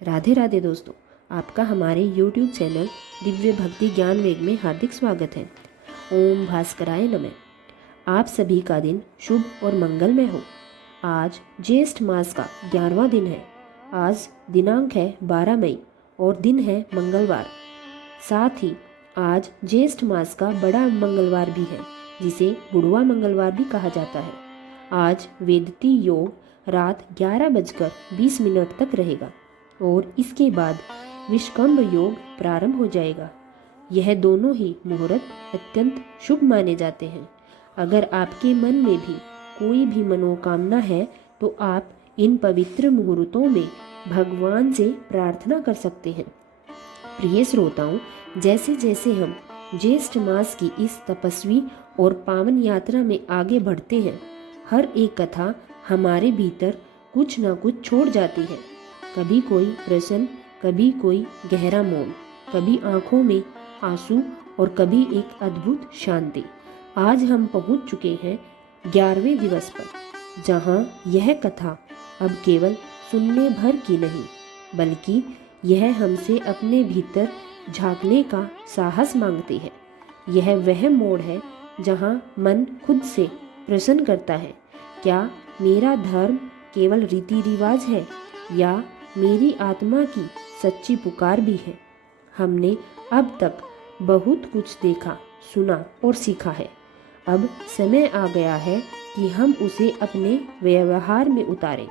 राधे राधे दोस्तों, आपका हमारे YouTube चैनल दिव्य भक्ति ज्ञान वेग में हार्दिक स्वागत है। ओम भास्कराय नमः। आप सभी का दिन शुभ और मंगलमय हो। आज ज्येष्ठ मास का 11वां दिन है। आज दिनांक है 12 मई और दिन है मंगलवार। साथ ही आज ज्येष्ठ मास का बड़ा मंगलवार भी है, जिसे बुढ़वा मंगलवार भी कहा जाता है। आज वेदती योग रात 11:20 तक रहेगा और इसके बाद विश्वकर्म योग प्रारंभ हो जाएगा। यह दोनों ही मुहूर्त अत्यंत शुभ माने जाते हैं। अगर आपके मन में भी कोई भी मनोकामना है तो आप इन पवित्र मुहूर्तों में भगवान से प्रार्थना कर सकते हैं। प्रिय श्रोताओं, जैसे जैसे हम ज्येष्ठ मास की इस तपस्वी और पावन यात्रा में आगे बढ़ते हैं, हर एक कथा हमारे भीतर कुछ न कुछ छोड़ जाती है। कभी कोई प्रसन्न, कभी कोई गहरा मौन, कभी आंखों में आंसू और कभी एक अद्भुत शांति। आज हम पहुंच चुके हैं 11वें दिवस पर, जहां यह कथा अब केवल सुनने भर की नहीं, बल्कि यह हमसे अपने भीतर झांकने का साहस मांगती है। यह वह मोड़ है जहां मन खुद से प्रश्न करता है, क्या मेरा धर्म केवल रीति रिवाज है या मेरी आत्मा की सच्ची पुकार भी है। हमने अब तक बहुत कुछ देखा, सुना और सीखा है। अब समय आ गया है कि हम उसे अपने व्यवहार में उतारें।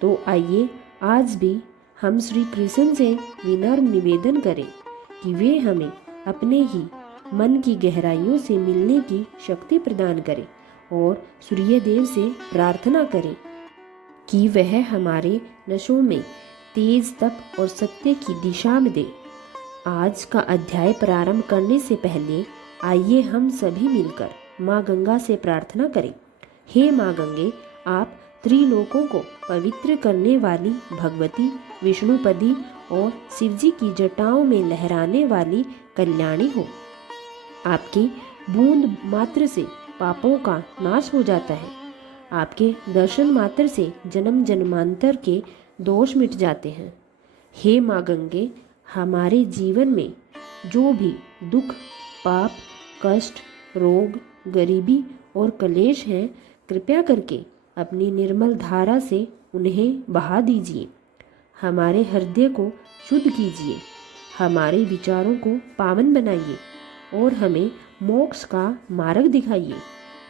तो आइए आज भी हम श्री कृष्ण से विनम्र निवेदन करें कि वे हमें अपने ही मन की गहराइयों से मिलने की शक्ति प्रदान करें और सूर्यदेव से प्रार्थना करें कि वह हमारे नशों में तेज तप और सत्य की दिशा में दे। आज का अध्याय प्रारंभ करने से पहले आइए हम सभी मिलकर माँ गंगा से प्रार्थना करें। हे माँ गंगे, आप त्रिलोकों को पवित्र करने वाली भगवती, विष्णुपदी और शिवजी की जटाओं में लहराने वाली कल्याणी हो। आपकी बूंद मात्र से पापों का नाश हो जाता है। आपके दर्शन मात्र से जन्म जन्मांतर के दोष मिट जाते हैं। हे माँ गंगे, हमारे जीवन में जो भी दुख, पाप, कष्ट, रोग, गरीबी और कलेश हैं, कृपया करके अपनी निर्मल धारा से उन्हें बहा दीजिए। हमारे हृदय को शुद्ध कीजिए, हमारे विचारों को पावन बनाइए और हमें मोक्ष का मार्ग दिखाइए।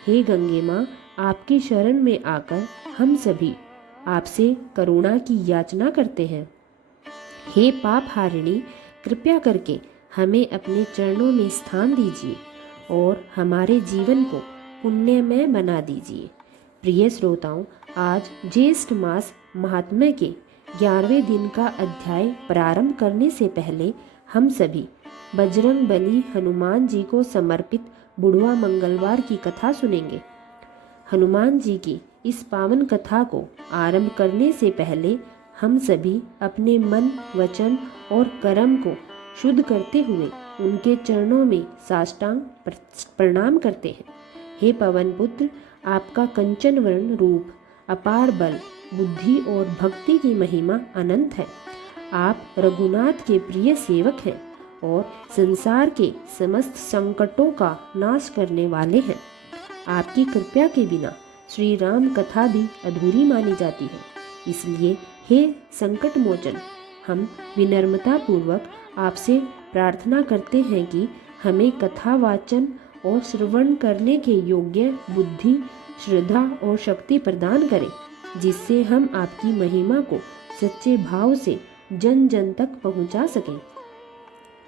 हे गंगे माँ, आपकी शरण में आकर हम सभी आपसे करुणा की याचना करते हैं। हे पाप हारिणी, कृपया करके हमें अपने चरणों में स्थान दीजिए और हमारे जीवन को पुण्यमय बना दीजिए। प्रिय श्रोताओं, आज ज्येष्ठ मास महात्म्य के 11वें दिन का अध्याय प्रारंभ करने से पहले हम सभी बजरंग बली हनुमान जी को समर्पित बुढ़वा मंगलवार की कथा सुनेंगे। हनुमान जी की इस पावन कथा को आरंभ करने से पहले हम सभी अपने मन, वचन और कर्म को शुद्ध करते हुए उनके चरणों में साष्टांग प्रणाम करते हैं। हे पवन पुत्र, आपका कंचन वर्ण रूप, अपार बल, बुद्धि और भक्ति की महिमा अनंत है। आप रघुनाथ के प्रिय सेवक हैं और संसार के समस्त संकटों का नाश करने वाले हैं। आपकी कृपा के बिना श्री राम कथा भी अधूरी मानी जाती है। इसलिए हे संकट मोचन, हम विनम्रता पूर्वक आपसे प्रार्थना करते हैं कि हमें कथा वाचन और श्रवण करने के योग्य बुद्धि, श्रद्धा और शक्ति प्रदान करें, जिससे हम आपकी महिमा को सच्चे भाव से जन जन तक पहुंचा सकें।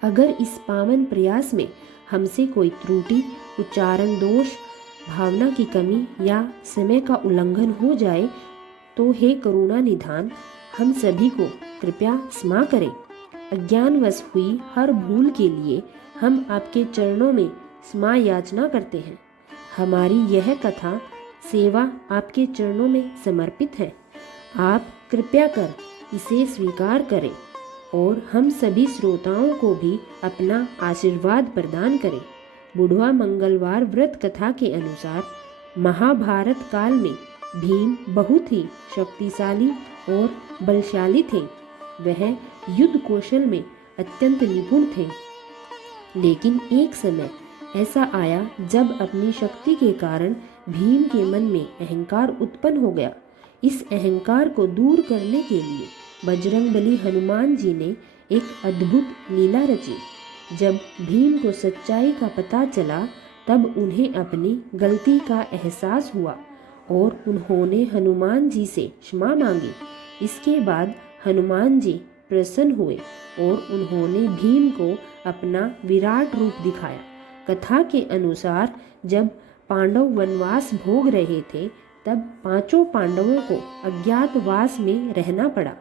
अगर इस पावन प्रयास में हमसे कोई त्रुटि, उच्चारण दोष, भावना की कमी या समय का उल्लंघन हो जाए तो हे करुणा निधान, हम सभी को कृपया क्षमा करें। अज्ञानवश हुई हर भूल के लिए हम आपके चरणों में क्षमा याचना करते हैं। हमारी यह कथा सेवा आपके चरणों में समर्पित है। आप कृपया कर इसे स्वीकार करें और हम सभी श्रोताओं को भी अपना आशीर्वाद प्रदान करें। बुढ़वा मंगलवार व्रत कथा के अनुसार महाभारत काल में भीम बहुत ही शक्तिशाली और बलशाली थे। वह युद्ध कौशल में अत्यंत निपुण थे। लेकिन एक समय ऐसा आया जब अपनी शक्ति के कारण भीम के मन में अहंकार उत्पन्न हो गया। इस अहंकार को दूर करने के लिए बजरंगबली हनुमान जी ने एक अद्भुत लीला रची। जब भीम को सच्चाई का पता चला तब उन्हें अपनी गलती का एहसास हुआ और उन्होंने हनुमान जी से क्षमा मांगी। इसके बाद हनुमान जी प्रसन्न हुए और उन्होंने भीम को अपना विराट रूप दिखाया। कथा के अनुसार जब पांडव वनवास भोग रहे थे तब पांचों पांडवों को अज्ञातवास में रहना पड़ा।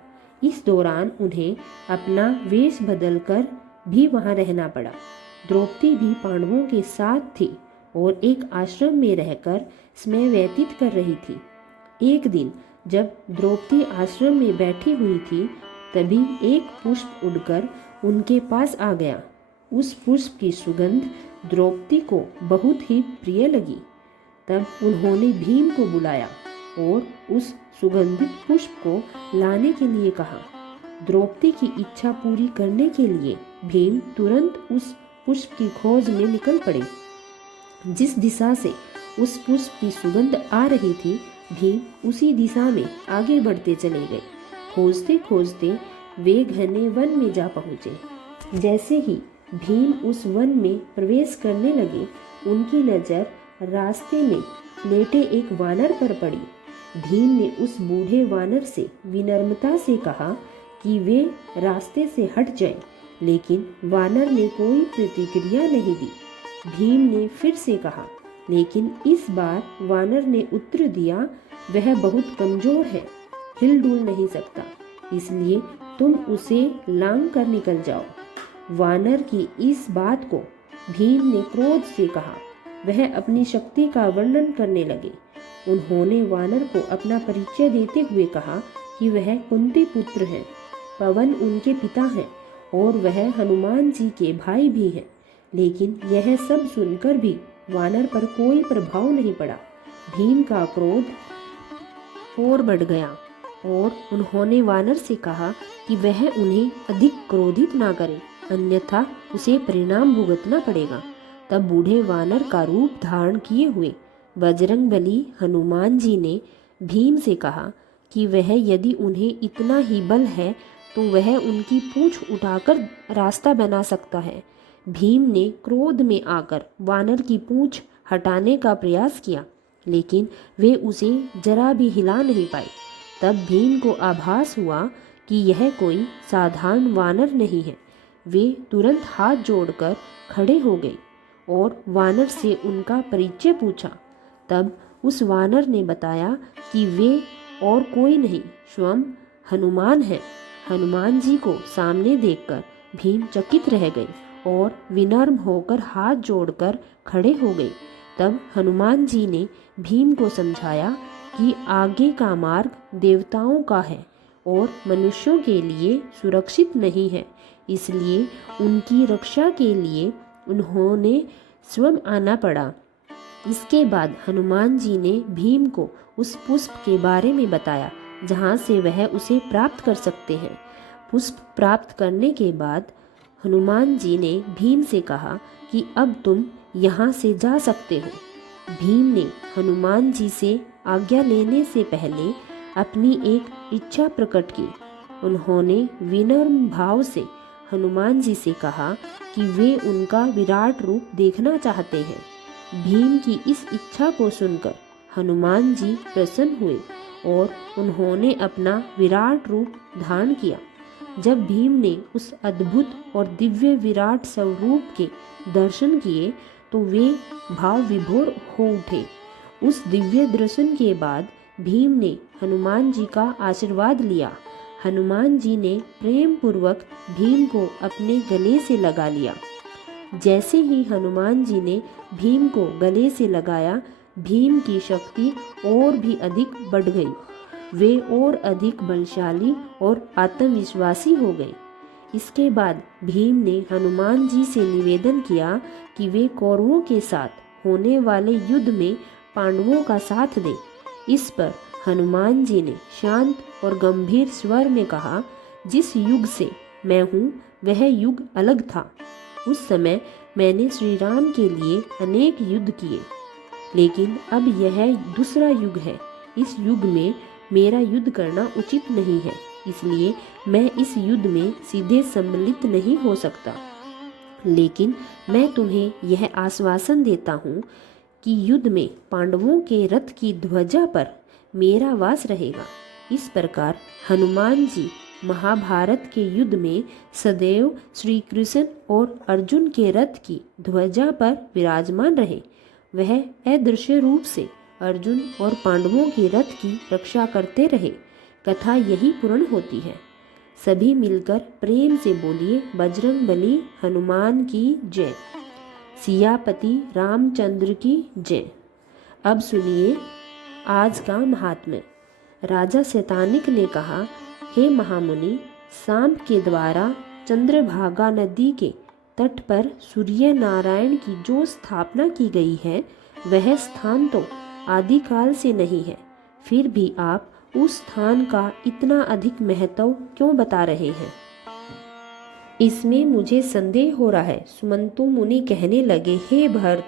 इस दौरान उन्हें अपना वेश बदलकर भी वहां रहना पड़ा। द्रौपदी भी पांडवों के साथ थी और एक आश्रम में रहकर समय व्यतीत कर रही थी। एक दिन जब द्रौपदी आश्रम में बैठी हुई थी तभी एक पुष्प उड़कर उनके पास आ गया। उस पुष्प की सुगंध द्रौपदी को बहुत ही प्रिय लगी। तब उन्होंने भीम को बुलाया और उस सुगंधित पुष्प को लाने के लिए कहा। द्रौपदी की इच्छा पूरी करने के लिए भीम तुरंत उस पुष्प की खोज में निकल पड़े। जिस दिशा से उस पुष्प की सुगंध आ रही थी भीम उसी दिशा में आगे बढ़ते चले गए। खोजते खोजते वे घने वन में जा पहुँचे। जैसे ही भीम उस वन में प्रवेश करने लगे उनकी नज़र रास्ते में लेटे एक वानर पर पड़ी। भीम ने उस बूढ़े वानर से विनम्रता से कहा कि वे रास्ते से हट जाएं, लेकिन वानर ने कोई प्रतिक्रिया नहीं दी। भीम ने फिर से कहा, लेकिन इस बार वानर ने उत्तर दिया, वह बहुत कमजोर है, हिलडुल नहीं सकता, इसलिए तुम उसे लांग कर निकल जाओ। वानर की इस बात को भीम ने क्रोध से कहा। वह अपनी शक्ति का वर्णन करने लगे। उन्होंने वानर को अपना परिचय देते हुए कहा कि वह कुंती पुत्र हैं, पवन उनके पिता हैं और वह हनुमान जी के भाई भी हैं। लेकिन यह सब सुनकर भी वानर पर कोई प्रभाव नहीं पड़ा। भीम का क्रोध और बढ़ गया और उन्होंने वानर से कहा कि वह उन्हें अधिक क्रोधित ना करे, अन्यथा उसे परिणाम भुगतना पड़ेगा। तब बूढ़े वानर का रूप धारण किए हुए बजरंगबली हनुमान जी ने भीम से कहा कि वह यदि उन्हें इतना ही बल है तो वह उनकी पूंछ उठाकर रास्ता बना सकता है। भीम ने क्रोध में आकर वानर की पूंछ हटाने का प्रयास किया, लेकिन वे उसे जरा भी हिला नहीं पाए। तब भीम को आभास हुआ कि यह कोई साधारण वानर नहीं है। वे तुरंत हाथ जोड़कर खड़े हो गए और वानर से उनका परिचय पूछा। तब उस वानर ने बताया कि वे और कोई नहीं स्वयं हनुमान हैं। हनुमान जी को सामने देखकर भीम चकित रह गए और विनम्र होकर हाथ जोड़कर खड़े हो गए। तब हनुमान जी ने भीम को समझाया कि आगे का मार्ग देवताओं का है और मनुष्यों के लिए सुरक्षित नहीं है, इसलिए उनकी रक्षा के लिए उन्होंने स्वयं आना पड़ा। इसके बाद हनुमान जी ने भीम को उस पुष्प के बारे में बताया जहाँ से वह उसे प्राप्त कर सकते हैं। पुष्प प्राप्त करने के बाद हनुमान जी ने भीम से कहा कि अब तुम यहाँ से जा सकते हो। भीम ने हनुमान जी से आज्ञा लेने से पहले अपनी एक इच्छा प्रकट की। उन्होंने विनम्र भाव से हनुमान जी से कहा कि वे उनका विराट रूप देखना चाहते हैं। भीम की इस इच्छा को सुनकर हनुमान जी प्रसन्न हुए और उन्होंने अपना विराट रूप धारण किया। जब भीम ने उस अद्भुत और दिव्य विराट स्वरूप के दर्शन किए तो वे भाव विभोर हो उठे। उस दिव्य दर्शन के बाद भीम ने हनुमान जी का आशीर्वाद लिया। हनुमान जी ने प्रेम पूर्वक भीम को अपने गले से लगा लिया। जैसे ही हनुमान जी ने भीम को गले से लगाया, भीम की शक्ति और भी अधिक बढ़ गई। वे और अधिक बलशाली और आत्मविश्वासी हो गए। इसके बाद भीम ने हनुमान जी से निवेदन किया कि वे कौरवों के साथ होने वाले युद्ध में पांडवों का साथ दें। इस पर हनुमान जी ने शांत और गंभीर स्वर में कहा, जिस युग से मैं हूँ वह युग अलग था। उस समय मैंने श्री राम के लिए अनेक युद्ध किए, लेकिन अब यह दूसरा युग है। इस युग में मेरा युद्ध करना उचित नहीं है, इसलिए मैं इस युद्ध में सीधे सम्मिलित नहीं हो सकता। लेकिन मैं तुम्हें यह आश्वासन देता हूँ कि युद्ध में पांडवों के रथ की ध्वजा पर मेरा वास रहेगा। इस प्रकार हनुमान जी महाभारत के युद्ध में सदैव श्री कृष्ण और अर्जुन के रथ की ध्वजा पर विराजमान रहे। वह अदृश्य रूप से अर्जुन और पांडवों के रथ की रक्षा करते रहे। कथा यही पूर्ण होती है। सभी मिलकर प्रेम से बोलिए, बजरंगबली हनुमान की जय, सियापति रामचंद्र की जय। अब सुनिए आज का महात्म्य। राजा शैतानिक ने कहा, हे महामुनि, सांप के द्वारा चंद्रभागा नदी के तट पर सूर्य नारायण की जो स्थापना की गई है, वह स्थान तो आदिकाल से नहीं है। फिर भी आप उस स्थान का इतना अधिक महत्व क्यों बता रहे हैं? इसमें मुझे संदेह हो रहा है। सुमंतु मुनि कहने लगे, हे भरत,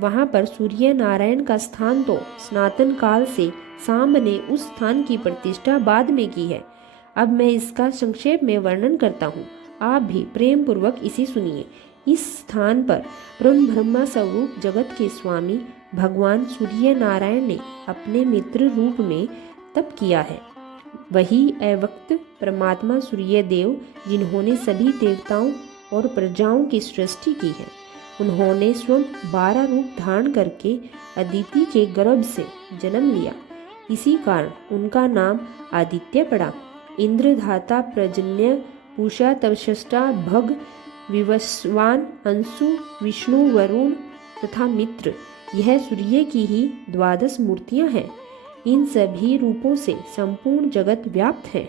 वहाँ पर सूर्य नारायण का स्थान तो सनातन काल से सांब ने उस स्थान की प्रतिष्ठा बाद में की है। अब मैं इसका संक्षेप में वर्णन करता हूँ, आप भी प्रेम पूर्वक इसे सुनिए। इस स्थान पर परम ब्रह्म स्वरूप जगत के स्वामी भगवान सूर्य नारायण ने अपने मित्र रूप में तप किया है। वही अव्यक्त परमात्मा सूर्य देव जिन्होंने सभी देवताओं और प्रजाओं की सृष्टि की है। उन्होंने स्वयं 12 रूप धारण करके अदिति के गर्भ से जन्म लिया। इसी कारण उनका नाम आदित्य पड़ा। इंद्रधाता, प्रजन्य, पूषा, तवष्टा, भग, विवस्वान, अंशु, विष्णु, वरुण तथा मित्र, यह सूर्य की ही 12 मूर्तियां हैं। इन सभी रूपों से संपूर्ण जगत व्याप्त है।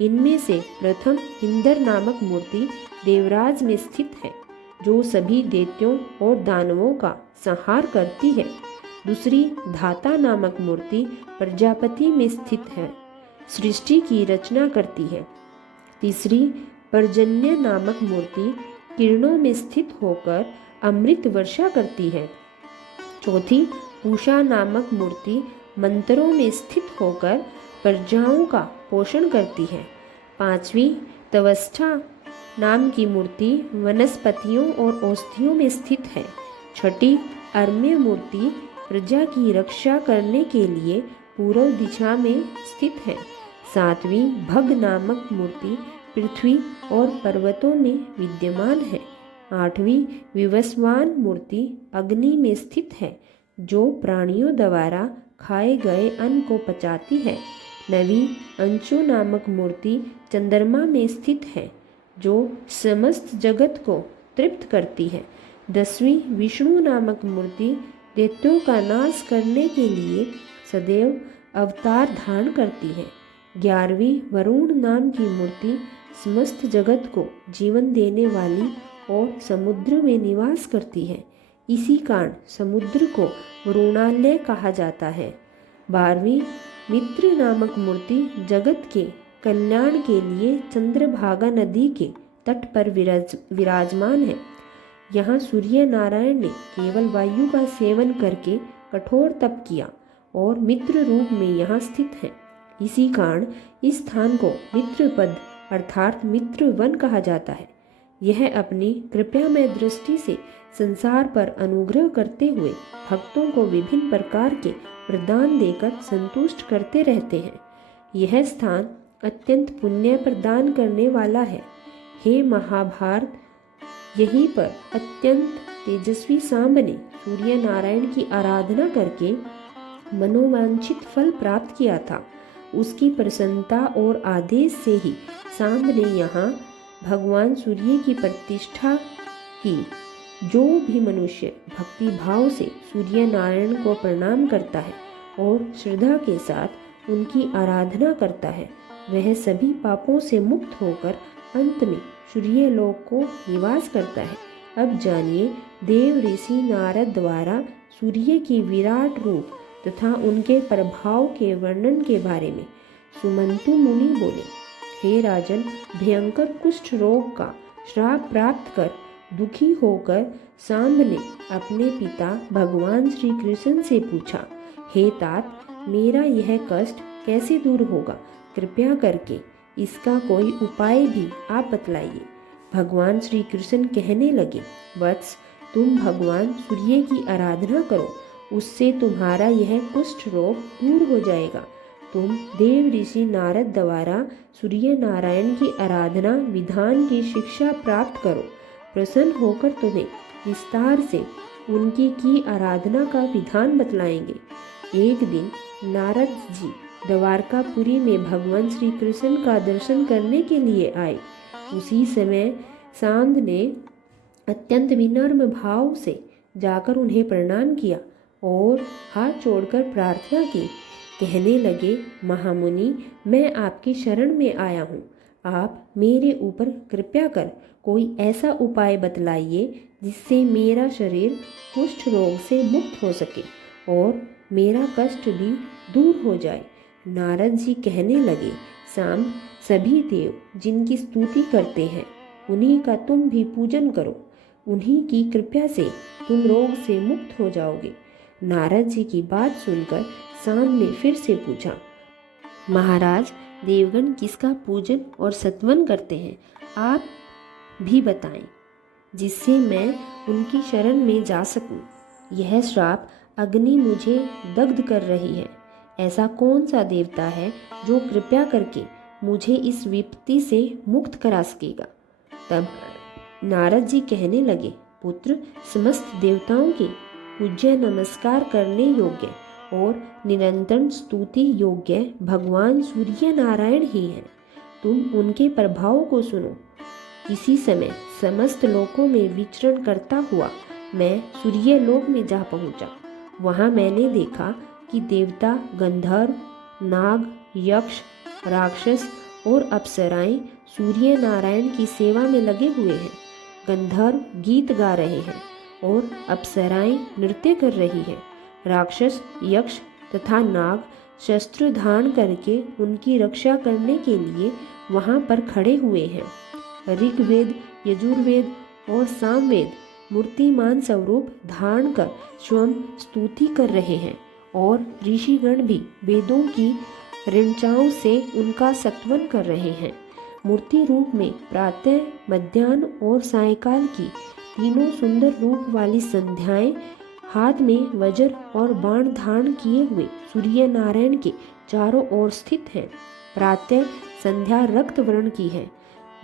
इनमें से प्रथम इंद्र नामक मूर्ति देवराज में स्थित है, जो सभी दैत्यों और दानवों का संहार करती है। दूसरी धाता नामक मूर्ति प्रजापति में स्थित है, सृष्टि की रचना करती है। तीसरी पर्जन्य नामक मूर्ति किरणों में स्थित होकर अमृत वर्षा करती है। चौथी पूषा नामक मूर्ति मंत्रों में स्थित होकर प्रजाओं का पोषण करती है। पांचवी तवष्टा नाम की मूर्ति वनस्पतियों और औषधियों में स्थित है। छठी अर्म्य मूर्ति प्रजा की रक्षा करने के लिए पूर्व दिशा में स्थित है। सातवीं भग नामक मूर्ति पृथ्वी और पर्वतों में विद्यमान है। आठवीं विवस्वान मूर्ति अग्नि में स्थित है, जो प्राणियों द्वारा खाए गए अन्न को पचाती है। नवीं अंशु नामक मूर्ति चंद्रमा में स्थित है, जो समस्त जगत को तृप्त करती है। 10वीं विष्णु नामक मूर्ति दैत्यों का नाश करने के लिए सदैव अवतार धारण करती है। 11वीं वरुण नाम की मूर्ति समस्त जगत को जीवन देने वाली और समुद्र में निवास करती है। इसी कारण समुद्र को वरुणालय कहा जाता है। 12वीं मित्र नामक मूर्ति जगत के कल्याण के लिए चंद्रभागा नदी के तट पर विराजमान है। यहाँ सूर्य नारायण ने केवल वायु का सेवन करके कठोर तप किया और मित्र रूप में यहाँ स्थित है। इसी कारण इस स्थान को मित्रपद अर्थात मित्र वन कहा जाता है। यह अपनी कृपामय दृष्टि से संसार पर अनुग्रह करते हुए भक्तों को विभिन्न प्रकार के वरदान देकर संतुष्ट करते रहते हैं। यह स्थान अत्यंत पुण्य प्रदान करने वाला है। हे महाभारत, यहीं पर अत्यंत तेजस्वी सांब ने सूर्य नारायण की आराधना करके मनोवांछित फल प्राप्त किया था। उसकी प्रसन्नता और आदेश से ही सांब ने यहाँ भगवान सूर्य की प्रतिष्ठा की। जो भी मनुष्य भक्ति भाव से सूर्य नारायण को प्रणाम करता है और श्रद्धा के साथ उनकी आराधना करता है, वह सभी पापों से मुक्त होकर अंत में सूर्य लोक को निवास करता है। अब जानिए देव ऋषि नारद द्वारा सूर्य की विराट रूप तथा उनके प्रभाव के वर्णन के बारे में। सुमंतु मुनि बोले, हे राजन, भयंकर कुष्ठ रोग का श्राप प्राप्त कर दुखी होकर सांब ने अपने पिता भगवान श्री कृष्ण से पूछा, हे तात, मेरा यह कष्ट कैसे दूर होगा? कृपया करके इसका कोई उपाय भी आप बतलाइए। भगवान श्री कृष्ण कहने लगे, वत्स, तुम भगवान सूर्य की आराधना करो, उससे तुम्हारा यह कुष्ठ रोग दूर हो जाएगा। तुम देव ऋषि नारद द्वारा सूर्य नारायण की आराधना विधान की शिक्षा प्राप्त करो। प्रसन्न होकर तुम्हें विस्तार से उनकी की आराधना का विधान बतलाएंगे। एक दिन नारद जी द्वारकापुरी में भगवान श्री कृष्ण का दर्शन करने के लिए आए। उसी समय सांब ने अत्यंत विनम्र भाव से जाकर उन्हें प्रणाम किया और हाथ जोड़कर प्रार्थना की। कहने लगे, महामुनि, मैं आपकी शरण में आया हूँ। आप मेरे ऊपर कृपया कर कोई ऐसा उपाय बतलाइए जिससे मेरा शरीर कुष्ठ रोग से मुक्त हो सके और मेरा कष्ट भी दूर हो जाए। नारद जी कहने लगे, सांब, सभी देव जिनकी स्तुति करते हैं उन्हीं का तुम भी पूजन करो। उन्हीं की कृपा से तुम रोग से मुक्त हो जाओगे। नारद जी की बात सुनकर सांब ने फिर से पूछा, महाराज, देवगण किसका पूजन और सत्वन करते हैं, आप भी बताएं, जिससे मैं उनकी शरण में जा सकूं। यह श्राप अग्नि मुझे दग्ध कर रही है। ऐसा कौन सा देवता है जो कृपया करके मुझे इस विपत्ति से मुक्त करा सकेगा? तब नारद जी कहने लगे, पुत्र, समस्त देवताओं के पूज्य नमस्कार करने योग्य और निरंतर स्तुति योग्य भगवान सूर्य नारायण ही हैं। तुम उनके प्रभाव को सुनो। किसी समय समस्त लोकों में विचरण करता हुआ मैं सूर्य लोक में जा पहुंचा। वहां मैंने देखा कि देवता, गंधर्व, नाग, यक्ष, राक्षस और अप्सराएं सूर्य नारायण की सेवा में लगे हुए हैं। गंधर्व गीत गा रहे हैं और अप्सराएं नृत्य कर रही हैं। राक्षस, यक्ष तथा नाग शस्त्र धारण करके उनकी रक्षा करने के लिए वहां पर खड़े हुए हैं। ऋग्वेद, यजुर्वेद और सामवेद मूर्तिमान स्वरूप धारण कर स्वयं स्तुति कर रहे हैं और ऋषिगण भी वेदों की ऋचाओं से उनका सत्वन कर रहे हैं। मूर्ति रूप में प्रातः, मध्याह्न और सायंकाल की तीनों सुंदर रूप वाली संध्याएं हाथ में वज्र और बाण धारण किए हुए सूर्य नारायण के चारों ओर स्थित हैं। प्रातः संध्या रक्त वर्ण की है,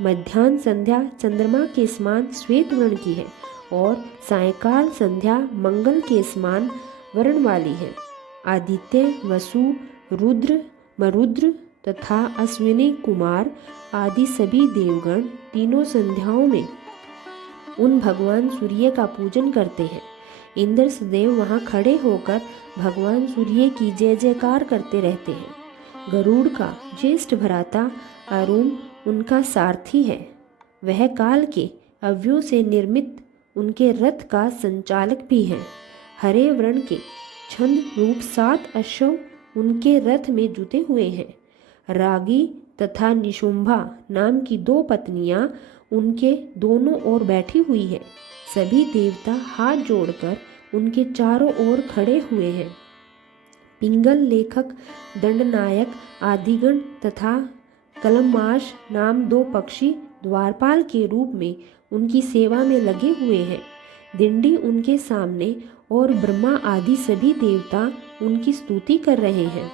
मध्याह्न संध्या चंद्रमा के समान श्वेत वर्ण की है और सायंकाल संध्या मंगल के समान वर्ण वाली है। आदित्य, वसु, रुद्र, मरुद्र तथा अश्विनी कुमार आदि सभी देवगण तीनों संध्याओं में उन भगवान सूर्य का पूजन करते हैं। इंद्र सदैव वहां खड़े होकर भगवान सूर्य की जय जयकार करते रहते हैं। गरुड़ का ज्येष्ठ भ्राता अरुण उनका सारथी है। वह काल के अवयवों से निर्मित उनके रथ का संचालक भी है। हरे वर्ण के छंद रूप 7 अश्व उनके रथ में जुटे हुए हैं। रागी तथा निशुंभा नाम की 2 पत्नियां उनके दोनों ओर बैठी हुई है। सभी देवता हाथ जोड़कर उनके चारों ओर खड़े हुए हैं। पिंगल, लेखक, दंडनायक, आदिगण तथा कलमाश नाम 2 पक्षी द्वारपाल के रूप में उनकी सेवा में लगे हुए हैं। दिंडी उनके सामने और ब्रह्मा आदि सभी देवता उनकी स्तुति कर रहे हैं।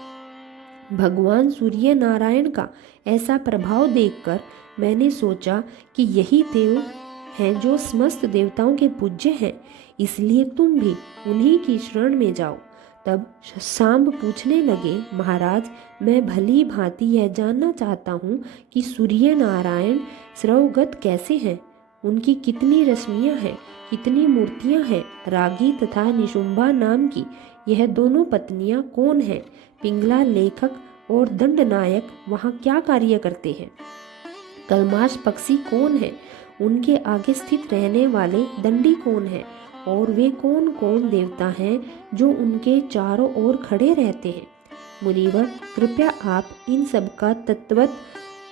भगवान सूर्य नारायण का ऐसा प्रभाव देखकर मैंने सोचा कि यही देव हैं जो समस्त देवताओं के पूज्य हैं, इसलिए तुम भी उन्हीं की शरण में जाओ। तब सांब पूछने लगे, महाराज, मैं भली भांति यह जानना चाहता हूँ कि सूर्य नारायण सर्वगत कैसे हैं, उनकी कितनी रश्मियाँ हैं, कितनी मूर्तियाँ हैं। रागी तथा निशुंभा नाम की यह दोनों पत्नियाँ कौन हैं? पिंगला, लेखक और दंडनायक वहाँ क्या कार्य करते हैं? कलमाश पक्षी कौन है? उनके आगे स्थित रहने वाले दंडी कौन है? और वे कौन कौन देवता हैं जो उनके चारों ओर खड़े रहते हैं? मुनिवर, कृपया आप इन सब का तत्वत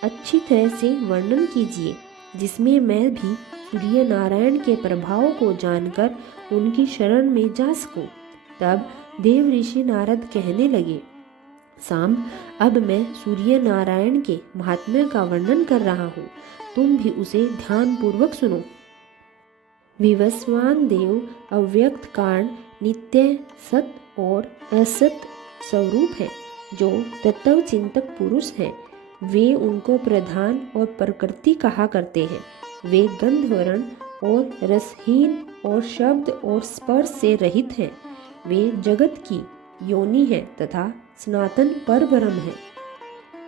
अच्छी तरह से वर्णन कीजिए, जिसमें मैं भी सूर्य नारायण के प्रभाव को जानकर उनकी शरण में जा सकूं। तब देव ऋषि नारद कहने लगे, सांब, अब मैं सूर्य नारायण के महात्म्य का वर्णन कर रहा हूँ, तुम भी उसे ध्यान पूर्वक सुनो। विवस्वान देव अव्यक्त कारण, नित्य, सत और असत स्वरूप है। जो तत्व चिंतक पुरुष हैं, वे उनको प्रधान और प्रकृति कहा करते हैं। वे गंध, वर्ण और रसहीन और शब्द और स्पर्श से रहित हैं। वे जगत की योनि है तथा सनातन परब्रह्म है।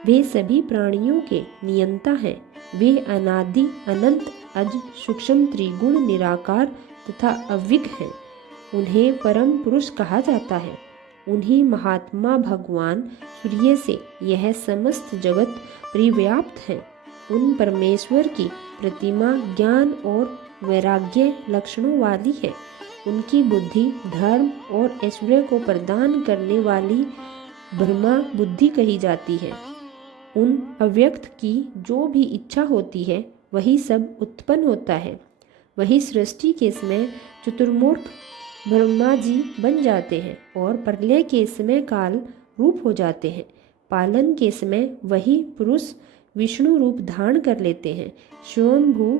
वे सभी प्राणियों के नियंता हैं। वे अनादि अनंत अज सूक्ष्म त्रिगुण निराकार तथा अविज्ञ हैं। उन्हें परम पुरुष कहा जाता है। उन्हीं महात्मा भगवान सूर्य से यह समस्त जगत परिव्याप्त है। उन परमेश्वर की प्रतिमा ज्ञान और वैराग्य लक्षणों वाली है। उनकी बुद्धि धर्म और ऐश्वर्य को प्रदान करने वाली ब्रह्मा बुद्धि कही जाती है। उन अव्यक्त की जो भी इच्छा होती है वही सब उत्पन्न होता है। वही सृष्टि के समय चतुर्मुख ब्रह्मा जी बन जाते हैं और प्रलय के समय काल रूप हो जाते हैं। पालन के समय वही पुरुष विष्णु रूप धारण कर लेते हैं। स्वयंभू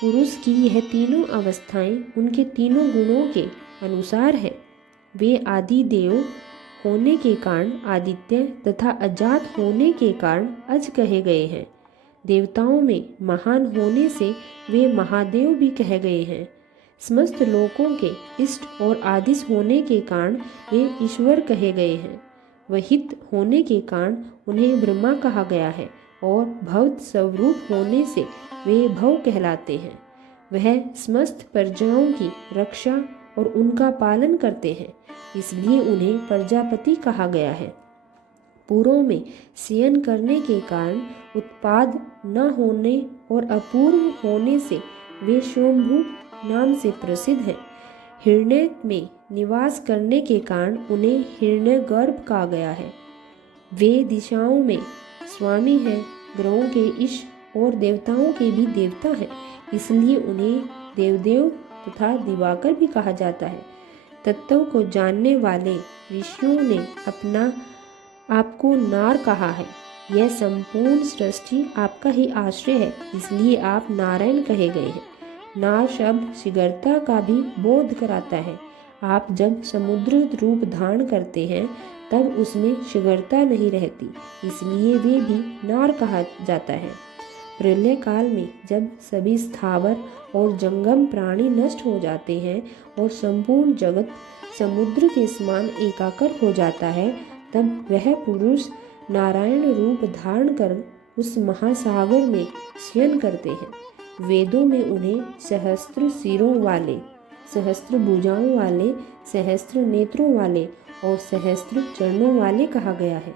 पुरुष की यह तीनों अवस्थाएं उनके तीनों गुणों के अनुसार है। वे आदि देव होने के कारण आदित्य तथा अजात होने के कारण अज कहे गए हैं। देवताओं में महान होने से वे महादेव भी कहे गए हैं। समस्त लोकों के इष्ट और आदिश होने के कारण वे ईश्वर कहे गए हैं। वहित होने के कारण उन्हें ब्रह्मा कहा गया है और भवत स्वरूप होने से वे भव कहलाते हैं। वह समस्त प्रजाओं की रक्षा और उनका पालन करते हैं, इसलिए उन्हें प्रजापति कहा गया है। पूर्व में शयन करने के कारण उत्पाद न होने और अपूर्व होने से वे स्वयंभू नाम से प्रसिद्ध हैं। हिरण्य में निवास करने के कारण उन्हें हिरण्यगर्भ कहा गया है। वे दिशाओं में स्वामी हैं, ग्रहों के ईश और देवताओं के भी देवता हैं, इसलिए उन्हें देवदेव तथा दिवाकर भी कहा जाता है। तत्व को जानने वाले ऋषियों ने अपना आपको नार कहा है। यह संपूर्ण सृष्टि आपका ही आश्रय है, इसलिए आप नारायण कहे गए हैं। नार शब्द शीघ्रता का भी बोध कराता है। आप जब समुद्र रूप धारण करते हैं तब उसमें शीघ्रता नहीं रहती, इसलिए वे भी नार कहा जाता है। प्रलय काल में जब सभी स्थावर और जंगम प्राणी नष्ट हो जाते हैं और संपूर्ण जगत समुद्र के समान एकाकर हो जाता है, तब वह पुरुष नारायण रूप धारण कर उस महासागर में शयन करते हैं। वेदों में उन्हें सहस्त्र सिरों वाले, सहस्त्र भुजाओं वाले, सहस्त्र नेत्रों वाले और सहस्त्र चरणों वाले कहा गया है।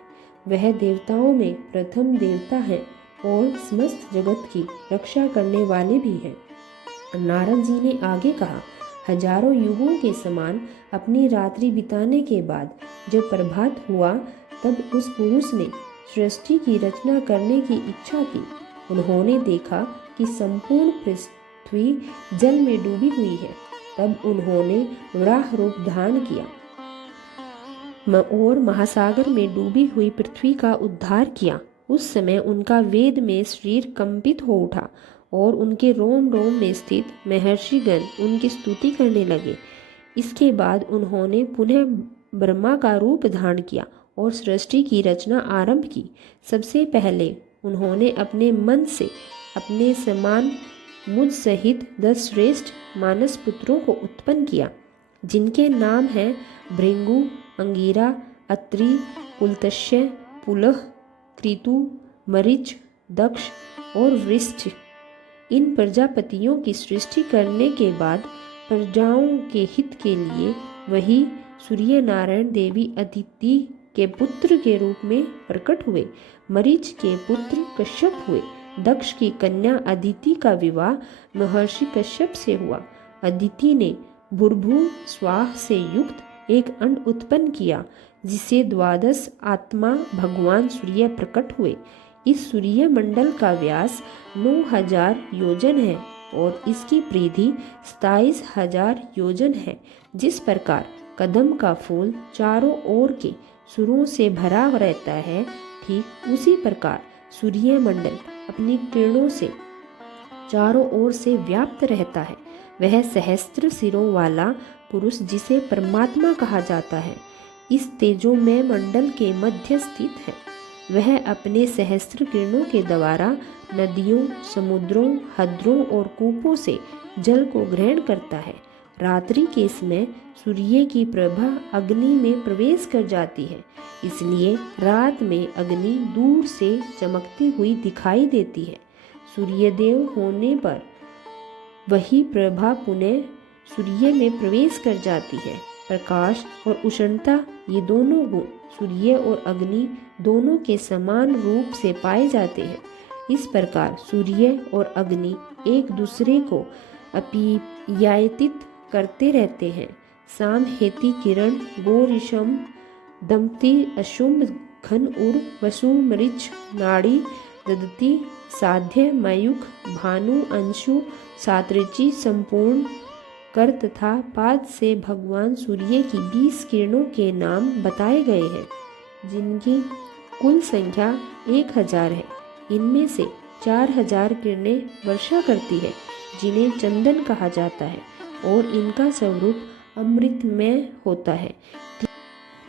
वह देवताओं में प्रथम देवता है और समस्त जगत की रक्षा करने वाले भी हैं। नारद जी ने आगे कहा, हजारों युगों के समान अपनी रात्रि बिताने के बाद जब प्रभात हुआ तब उस पुरुष ने सृष्टि की रचना करने की इच्छा की। उन्होंने देखा कि संपूर्ण पृथ्वी जल में डूबी हुई है। तब उन्होंने वराह रूप धारण किया और महासागर में डूबी हुई पृथ्वी का उद्धार किया। उस समय उनका वेद में शरीर कंपित हो उठा और उनके रोम रोम में स्थित महर्षिगण उनकी स्तुति करने लगे। इसके बाद उन्होंने पुनः ब्रह्मा का रूप धारण किया और सृष्टि की रचना आरंभ की। सबसे पहले उन्होंने अपने मन से अपने समान मुझ सहित 10 श्रेष्ठ मानस पुत्रों को उत्पन्न किया, जिनके नाम हैं भृंगु, अंगिरा, अत्रि, पुलत्स्य, पुलह, कृतु, मरीच, दक्ष और वृश्च। इन प्रजापतियों की सृष्टि करने के बाद प्रजाओं के हित के लिए वही सूर्य नारायण देवी अदिति के पुत्र के रूप में प्रकट हुए। मरीच के पुत्र कश्यप हुए। दक्ष की कन्या अदिति का विवाह महर्षि कश्यप से हुआ। अदिति ने भूर्भु स्वाह से युक्त एक अंड उत्पन्न किया, जिसे 12 आत्मा भगवान सूर्य प्रकट हुए। इस सूर्य मंडल का व्यास 9000 योजन है और इसकी परिधि 27,000 योजन है। जिस प्रकार कदम का फूल चारों ओर के सुरों से भरा रहता है, ठीक उसी प्रकार सूर्य मंडल अपनी किरणों से चारों ओर से व्याप्त रहता है। वह सहस्त्र सिरों वाला पुरुष जिसे परमात्मा कहा जाता है, इस तेजोमय मंडल के मध्य स्थित है। वह अपने सहस्त्र किरणों के द्वारा नदियों, समुद्रों, हद्रों और कूपों से जल को ग्रहण करता है। रात्रि के समय सूर्य की प्रभा अग्नि में प्रवेश कर जाती है, इसलिए रात में अग्नि दूर से चमकती हुई दिखाई देती है। सूर्यदेव होने पर वही प्रभा पुनः सूर्य में प्रवेश कर जाती है। प्रकाश और उष्णता, ये दोनों गुण सूर्य और अग्नि दोनों के समान रूप से पाए जाते हैं। इस प्रकार सूर्य और अग्नि एक दूसरे को अपियायित करते रहते हैं। साम हेती किरण गोरिशम दमती अशुम घन उर वसु मृच नाड़ी ददती साध्य मयुख भानु अंशु सातृचि संपूर्ण कर तथा पाद से भगवान सूर्य की 20 किरणों के नाम बताए गए हैं, जिनकी कुल संख्या 1000 है। इनमें से 4000 किरणें वर्षा करती है, जिन्हें चंदन कहा जाता है और इनका स्वरूप अमृतमय होता है।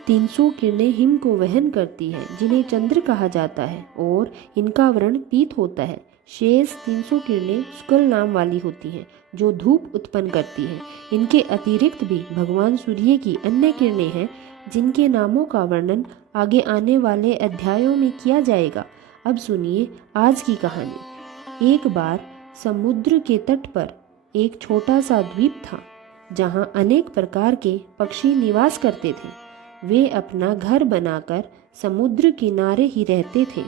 300 किरणें हिम को वहन करती हैं, जिन्हें चंद्र कहा जाता है और इनका वर्ण पीत होता है। शेष 300 किरणें शुक्ल नाम वाली होती हैं, जो धूप उत्पन्न करती हैं। इनके अतिरिक्त भी भगवान सूर्य की अन्य किरणें हैं, जिनके नामों का वर्णन आगे आने वाले अध्यायों में किया जाएगा। अब सुनिए आज की कहानी। एक बार समुद्र के तट पर एक छोटा सा द्वीप था, जहाँ अनेक प्रकार के पक्षी निवास करते थे। वे अपना घर बनाकर समुद्र किनारे ही रहते थे।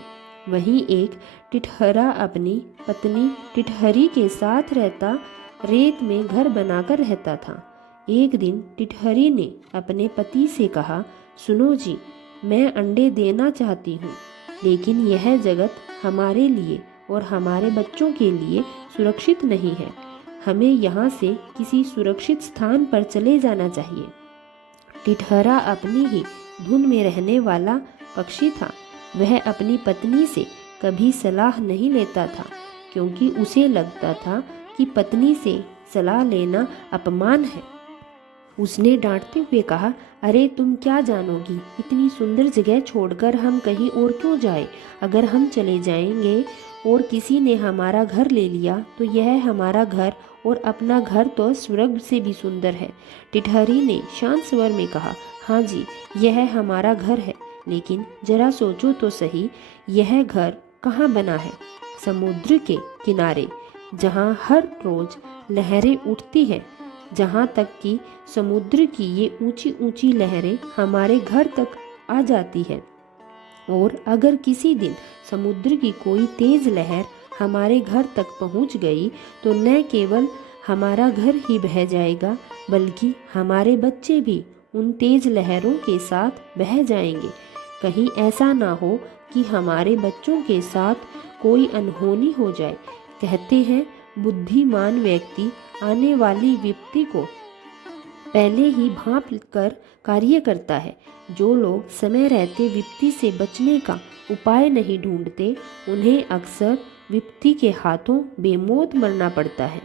वहीं एक टिटहरा अपनी पत्नी टिटहरी के साथ रहता रेत में घर बनाकर रहता था। एक दिन टिटहरी ने अपने पति से कहा, सुनो जी, मैं अंडे देना चाहती हूँ, लेकिन यह जगत हमारे लिए और हमारे बच्चों के लिए सुरक्षित नहीं है। हमें यहाँ से किसी सुरक्षित स्थान पर चले जाना चाहिए। टिटहरा अपनी ही धुन में रहने वाला पक्षी था। वह अपनी पत्नी से कभी सलाह नहीं लेता था, क्योंकि उसे लगता था कि पत्नी से सलाह लेना अपमान है। उसने डांटते हुए कहा, अरे तुम क्या जानोगी, इतनी सुंदर जगह छोड़कर हम कहीं और क्यों जाए। अगर हम चले जाएंगे और किसी ने हमारा घर ले लिया तो यह हमारा घर और अपना घर तो स्वर्ग से भी सुंदर है। टिटहरी ने शांत स्वर में कहा, हाँ जी, यह हमारा घर है, लेकिन जरा सोचो तो सही, यह घर कहाँ बना है? समुद्र के किनारे, जहाँ हर रोज लहरें उठती हैं। जहाँ तक कि समुद्र की ये ऊंची ऊंची लहरें हमारे घर तक आ जाती है, और अगर किसी दिन समुद्र की कोई तेज लहर हमारे घर तक पहुँच गई तो न केवल हमारा घर ही बह जाएगा, बल्कि हमारे बच्चे भी उन तेज लहरों के साथ बह जाएंगे। कहीं ऐसा ना हो कि हमारे बच्चों के साथ कोई अनहोनी हो जाए। कहते हैं बुद्धिमान व्यक्ति आने वाली विपत्ति को पहले ही भांप कर कार्य करता है। जो लोग समय रहते विपत्ति से बचने का उपाय नहीं ढूंढते, उन्हें अक्सर विपत्ति के हाथों बेमौत मरना पड़ता है।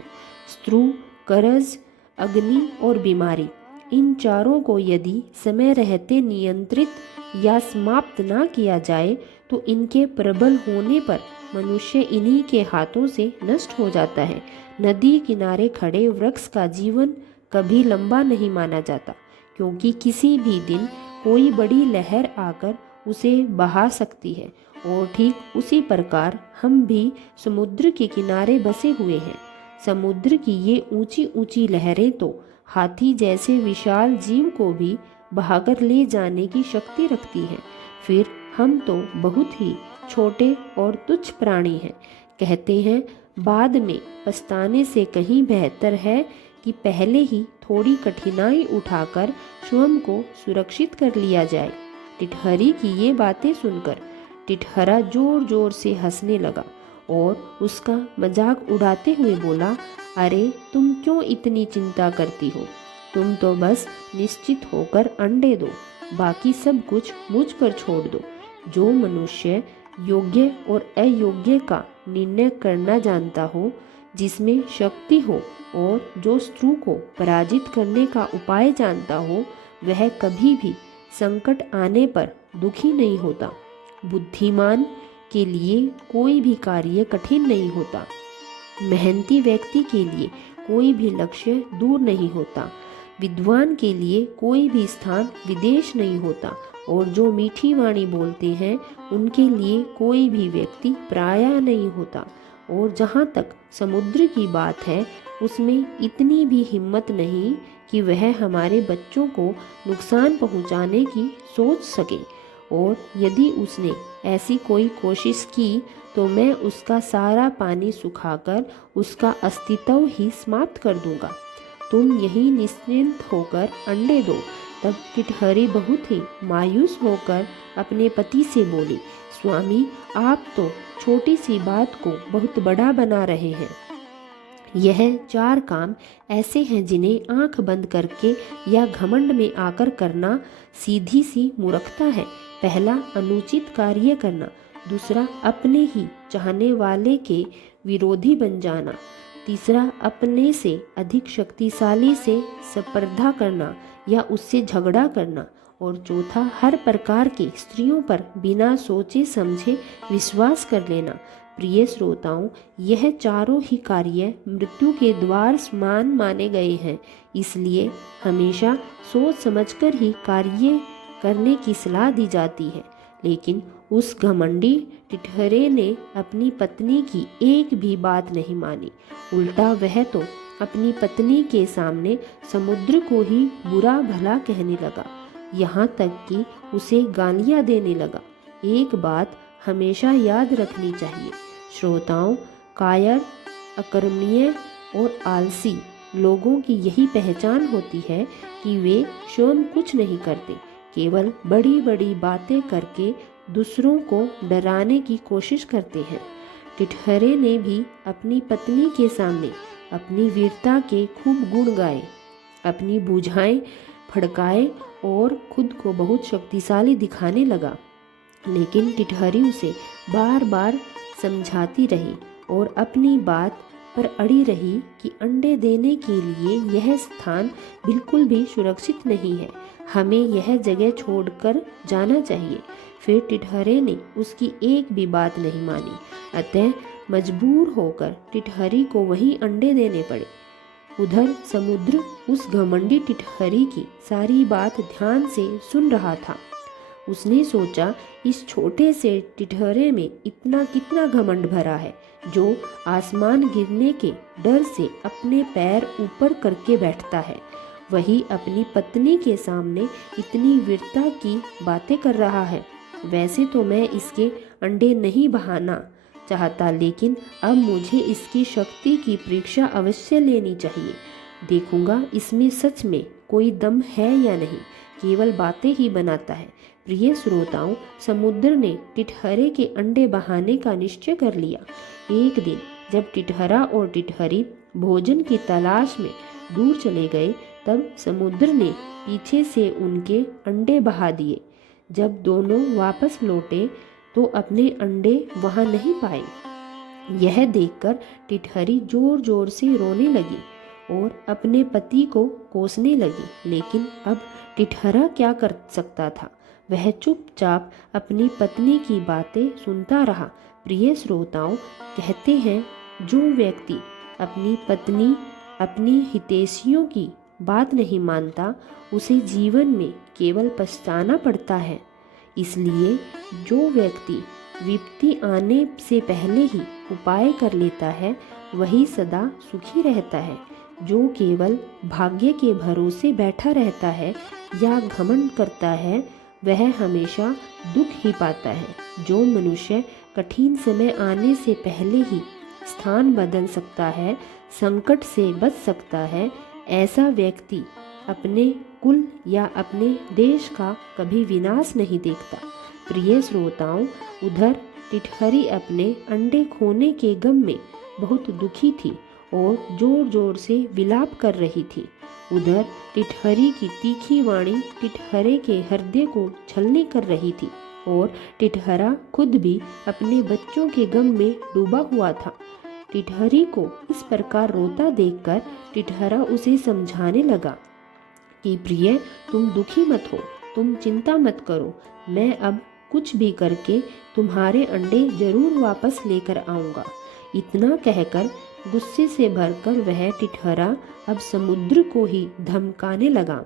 शत्रु, कर्ज, अग्नि और बीमारी, इन चारों को यदि समय रहते नियंत्रित या समाप्त ना किया जाए तो इनके प्रबल होने पर मनुष्य इन्हीं के हाथों से नष्ट हो जाता है। नदी किनारे खड़े वृक्ष का जीवन कभी लंबा नहीं माना जाता, क्योंकि किसी भी दिन कोई बड़ी लहर आकर उसे बहा सकती है। और ठीक उसी प्रकार हम भी समुद्र के किनारे बसे हुए हैं। समुद्र की ये ऊंची ऊंची लहरें तो हाथी जैसे विशाल जीव को भी बहाकर ले जाने की शक्ति रखती हैं। फिर हम तो बहुत ही छोटे और तुच्छ प्राणी हैं। कहते हैं बाद में पछताने से कहीं बेहतर है कि पहले ही थोड़ी कठिनाई उठाकर स्वयं को सुरक्षित कर लिया जाए। टिटहरी की ये बातें सुनकर टिटहरा जोर जोर से हंसने लगा और उसका मजाक उड़ाते हुए बोला, अरे तुम क्यों इतनी चिंता करती हो? तुम तो बस निश्चित होकर अंडे दो, बाकी सब कुछ मुझ पर छोड़ दो। जो मनुष्य योग्य और अयोग्य का निर्णय करना जानता हो, जिसमें शक्ति हो और जो शत्रु को पराजित करने का उपाय जानता हो, वह कभी भी संकट आने पर दुखी नहीं होता। बुद्धिमान के लिए कोई भी कार्य कठिन नहीं होता। मेहनती व्यक्ति के लिए कोई भी लक्ष्य दूर नहीं होता। विद्वान के लिए कोई भी स्थान विदेश नहीं होता और जो मीठी वाणी बोलते हैं उनके लिए कोई भी व्यक्ति पराया नहीं होता। और जहाँ तक समुद्र की बात है, उसमें इतनी भी हिम्मत नहीं कि वह हमारे बच्चों को नुकसान पहुँचाने की सोच सके, और यदि उसने ऐसी कोई कोशिश की तो मैं उसका सारा पानी सुखाकर उसका अस्तित्व ही समाप्त कर दूंगा। तुम यही निश्चिंत होकर अंडे दो। तब टिटहरी बहुत ही मायूस होकर अपने पति से बोली, स्वामी, आप तो छोटी सी बात को बहुत बड़ा बना रहे हैं। यह 4 काम ऐसे हैं जिन्हें आंख बंद करके या घमंड में आकर करना सीधी सी मूर्खता है। पहला, अनुचित कार्य करना। दूसरा, अपने ही चाहने वाले के विरोधी बन जाना। तीसरा, अपने से अधिक शक्तिशाली से स्पर्धा करना या उससे झगड़ा करना। और चौथा, हर प्रकार के स्त्रियों पर बिना सोचे समझे विश्वास कर लेना। प्रिय श्रोताओं, यह चारों ही कार्य मृत्यु के द्वार समान माने गए हैं, इसलिए हमेशा सोच समझकर ही कार्य करने की सलाह दी जाती है। लेकिन उस घमंडी टिटहरे ने अपनी पत्नी की एक भी बात नहीं मानी। उल्टा वह तो अपनी पत्नी के सामने समुद्र को ही बुरा भला कहने लगा, यहाँ तक कि उसे गालियाँ देने लगा। एक बात हमेशा याद रखनी चाहिए श्रोताओं, कायर, अकर्मण्य और आलसी लोगों की यही पहचान होती है कि वे स्वयं कुछ नहीं करते, केवल बड़ी बड़ी बातें करके दूसरों को डराने की कोशिश करते हैं। टिटहरे ने भी अपनी पत्नी के सामने अपनी वीरता के खूब गुण गाए, अपनी भुजाएं फड़काए और खुद को बहुत शक्तिशाली दिखाने लगा। लेकिन टिटहरी उसे बार बार समझाती रही और अपनी बात पर अड़ी रही कि अंडे देने के लिए यह स्थान बिल्कुल भी सुरक्षित नहीं है, हमें यह जगह छोड़कर जाना चाहिए। फिर टिटहरे ने उसकी एक भी बात नहीं मानी, अतः मजबूर होकर टिटहरी को वहीं अंडे देने पड़े। उधर समुद्र उस घमंडी टिटहरी की सारी बात ध्यान से सुन रहा था। उसने सोचा, इस छोटे से टिटहरे में इतना कितना घमंड भरा है, जो आसमान गिरने के डर से अपने पैर ऊपर करके बैठता है, वही अपनी पत्नी के सामने इतनी वीरता की बातें कर रहा है। वैसे तो मैं इसके अंडे नहीं बहाना चाहता, लेकिन अब मुझे इसकी शक्ति की परीक्षा अवश्य लेनी चाहिए। देखूंगा इसमें सच में कोई दम है या नहीं, केवल बातें ही बनाता है। प्रिय श्रोताओं, समुद्र ने टिटहरे के अंडे बहाने का निश्चय कर लिया। एक दिन जब टिटहरा और टिटहरी भोजन की तलाश में दूर चले गए, तब समुद्र ने पीछे से उनके अंडे बहा दिए। जब दोनों वापस लौटे तो अपने अंडे वहां नहीं पाए। यह देखकर टिटहरी जोर जोर से रोने लगी और अपने पति को कोसने लगी। लेकिन अब टिटहरा क्या कर सकता था? वह चुपचाप अपनी पत्नी की बातें सुनता रहा। प्रिय श्रोताओं, कहते हैं जो व्यक्ति अपनी पत्नी, अपनी हितैषियों की बात नहीं मानता, उसे जीवन में केवल पछताना पड़ता है। इसलिए जो व्यक्ति विपत्ति आने से पहले ही उपाय कर लेता है, वही सदा सुखी रहता है। जो केवल भाग्य के भरोसे बैठा रहता है या घमंड करता है, वह हमेशा दुख ही पाता है। जो मनुष्य कठिन समय आने से पहले ही स्थान बदल सकता है, संकट से बच सकता है, ऐसा व्यक्ति अपने कुल या अपने देश का कभी विनाश नहीं देखता। प्रिय श्रोताओं, उधर टिटहरी अपने अंडे खोने के गम में बहुत दुखी थी और जोर जोर से विलाप कर रही थी। उधर टिटहरी की तीखी वाणी टिटहरे के हृदय को छलनी कर रही थी और टिटहरा खुद भी अपने बच्चों के गम में डूबा हुआ था। टिटहरी को इस प्रकार रोता देखकर टिटहरा उसे समझाने लगा कि प्रिय, तुम दुखी मत हो, तुम चिंता मत करो, मैं अब कुछ भी करके तुम्हारे अंडे जरूर वापस लेकर आऊँगा। इतना कहकर गुस्से से भरकर वह टिटहरा अब समुद्र को ही धमकाने लगा।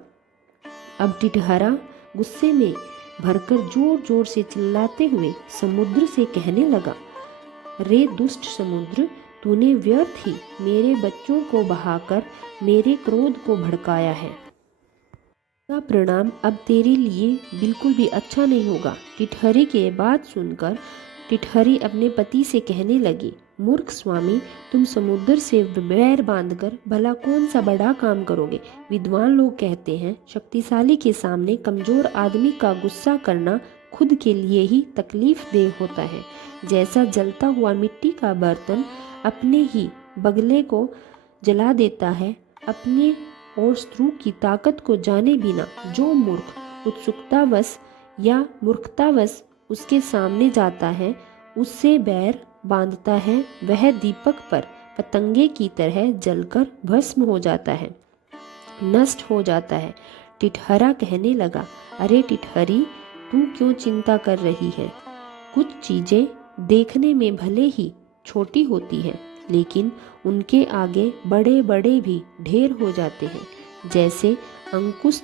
अब टिटहरा गुस्से में भरकर जोर जोर से चिल्लाते हुए समुद्र से कहने लगा, रे दुष्ट समुद्र, तूने व्यर्थ ही मेरे बच्चों को बहाकर मेरे क्रोध को भड़काया है। का परिणाम अब तेरे लिए बिल्कुल भी अच्छा नहीं होगा। टिटहरी के बात सुनकर टिटहरी अपने पति से कहने लगी, मूर्ख स्वामी, तुम समुद्र से बैर बांधकर भला कौन सा बड़ा काम करोगे। विद्वान लोग कहते हैं, शक्तिशाली के सामने कमजोर आदमी का गुस्सा करना खुद के लिए ही तकलीफ देह होता है। जैसा जलता हुआ मिट्टी का बर्तन अपने ही बगले को जला देता है, अपने और शत्रु की ताकत को जाने बिना जो मूर्ख उत्सुकतावश या मूर्खतावश उसके सामने जाता है, उससे बैर बांधता है, वह दीपक पर पतंगे की तरह जलकर भस्म हो जाता है, नष्ट हो जाता है। टिटहरा कहने लगा, अरे टिटहरी, तू क्यों चिंता कर रही है। कुछ चीज़ें देखने में भले ही छोटी होती हैं, लेकिन उनके आगे बड़े बड़े भी ढेर हो जाते हैं। जैसे अंकुश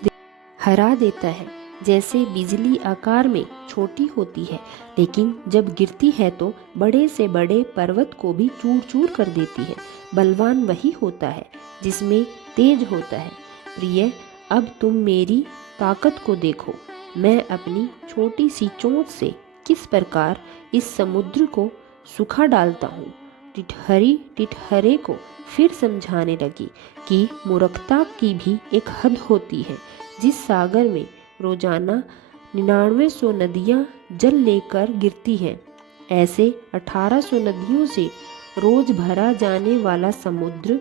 हरा देता है, जैसे बिजली आकार में छोटी होती है, लेकिन जब गिरती है तो बड़े से बड़े पर्वत को भी चूर चूर कर देती है। बलवान वही होता है जिसमें तेज होता है। प्रिय, अब तुम मेरी ताकत को देखो। मैं अपनी छोटी सी चोंच से किस प्रकार इस समुद्र को सुखा डालता हूँ। टिटहरी टिटहरे को फिर समझाने लगी कि मूर्खता की भी एक हद होती है। जिस सागर में रोजाना 9900 नदियाँ जल लेकर गिरती हैं, ऐसे 1800 नदियों से रोज भरा जाने वाला समुद्र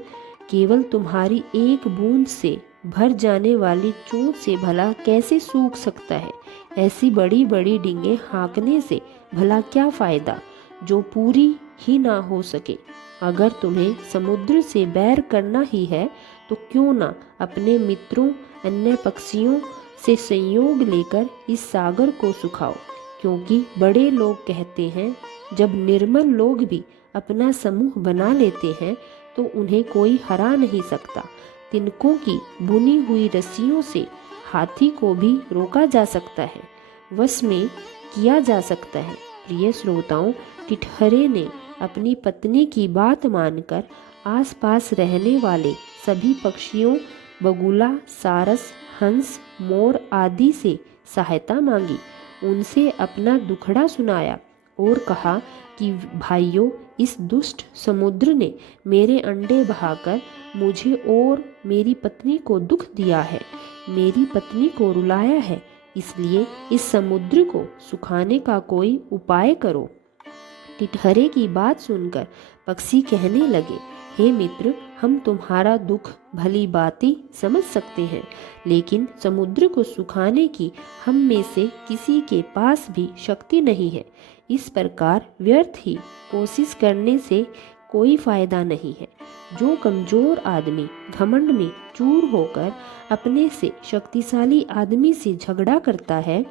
केवल तुम्हारी एक बूंद से भर जाने वाली चोट से भला कैसे सूख सकता है। ऐसी बड़ी बड़ी डींगे हाँकने से भला क्या फायदा जो पूरी ही ना हो सके। अगर तुम्हें समुद्र से बैर करना ही है तो क्यों ना अपने मित्रों अन्य पक्षियों से संयोग लेकर इस सागर को सुखाओ, क्योंकि बड़े लोग कहते हैं जब निर्मल लोग भी अपना समूह बना लेते हैं तो उन्हें कोई हरा नहीं सकता। तिनकों की बुनी हुई रस्सियों से हाथी को भी रोका जा सकता है, वश में किया जा सकता है। प्रिय श्रोताओं, टिटहरे ने अपनी पत्नी की बात मानकर आसपास रहने वाले सभी पक्षियों, बगुला, सारस, हंस, मोर आदि से सहायता मांगी। उनसे अपना दुखड़ा सुनाया और कहा कि भाइयों, इस दुष्ट समुद्र ने मेरे अंडे बहाकर मुझे और मेरी पत्नी को दुख दिया है, मेरी पत्नी को रुलाया है, इसलिए इस समुद्र को सुखाने का कोई उपाय करो। टिटहरे की बात सुनकर पक्षी कहने लगे, हे मित्र, हम तुम्हारा दुख भली बातें समझ सकते हैं, लेकिन समुद्र को सुखाने की हम में से किसी के पास भी शक्ति नहीं है। इस प्रकार व्यर्थ ही कोशिश करने से कोई फायदा नहीं है। जो कमजोर आदमी घमंड में चूर होकर अपने से शक्तिशाली आदमी से झगड़ा करता है,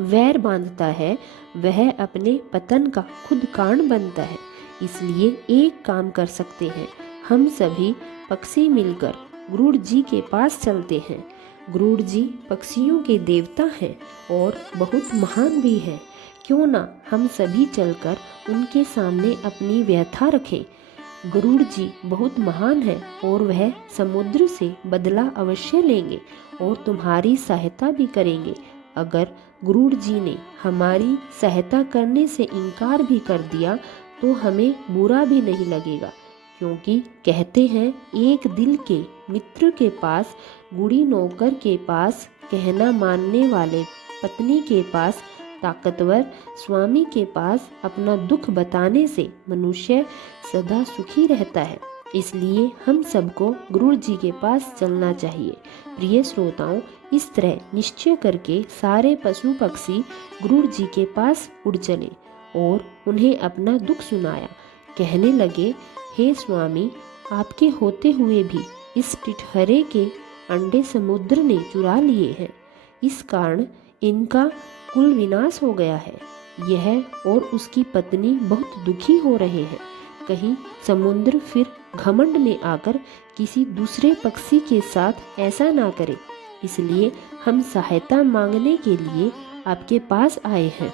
वैर बांधता है, वह अपने पतन का खुद कारण बनता है। इसलिए एक काम कर सकते हैं, हम सभी पक्षी मिलकर गरुड़ जी के पास चलते हैं। गरुड़ जी पक्षियों के देवता हैं और बहुत महान भी हैं। क्यों ना हम सभी चलकर उनके सामने अपनी व्यथा रखें। गरुड़ जी बहुत महान है और वह समुद्र से बदला अवश्य लेंगे और तुम्हारी सहायता भी करेंगे। अगर गरुड़ जी ने हमारी सहायता करने से इनकार भी कर दिया तो हमें बुरा भी नहीं लगेगा, क्योंकि कहते हैं एक दिल के मित्र के पास, गुड़ी नौकर के पास, कहना मानने वाले पत्नी के पास ताकतवर स्वामी के पास अपना दुख बताने से मनुष्य सदा सुखी रहता है। इसलिए हम सबको गरुड़ जी के पास चलना चाहिए। प्रिय श्रोताओं, इस तरह निश्चय करके सारे पशु पक्षी गरुड़ जी के पास उड़ चले और उन्हें अपना दुख सुनाया। कहने लगे, हे स्वामी, आपके होते हुए भी इस टिटहरे के अंडे समुद्र ने चुरा लिए हैं। इस कारण इनका कुल विनाश हो गया है। यह और उसकी पत्नी बहुत दुखी हो रहे हैं। कहीं समुद्र फिर घमंड में आकर किसी दूसरे पक्षी के साथ ऐसा ना करे। इसलिए हम सहायता मांगने के लिए आपके पास आए हैं।